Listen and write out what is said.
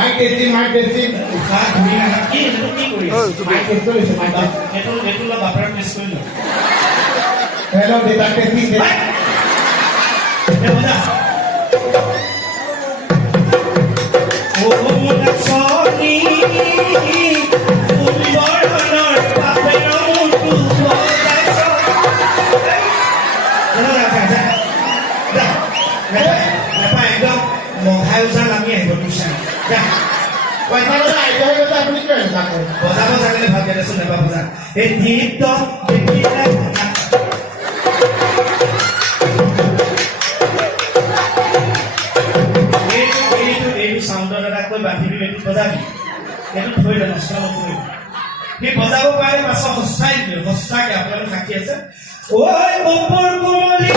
mic testing উশাহ ধৰি নাথাক কি কৰি মাইক টেষ্ট কৰিছে মাইক এইটো বাপেৰ টেষ্ট কৰি লওঁ হেল্ল' ডেটা টেষ্টিং বজা ও মোটা সনি উম্বৰণৰ বাপেৰ মুটু বজাইছ নেপায় একদম মহাই উজা নামি আহিব তুচান পইচা কথা আইডিয়া হৈ গৈছে আপুনি কিয় এনেকুৱা কৰে বজাব জানিলে ভাল বেলেচোন নেপা বজা এই দীপ্ত দেখিলে এইটো চাউণ্ডৰ এটা কৈ বান্ধিবি এইটো বজাবি এইটো থৈ দে নষ্ট নকৰিবি সি বজাব পাৰে পাছত সঁচাই দিলো সঁচাকে আপোনালোক সাক্ষী আছে ঐ কপৰ কোমলি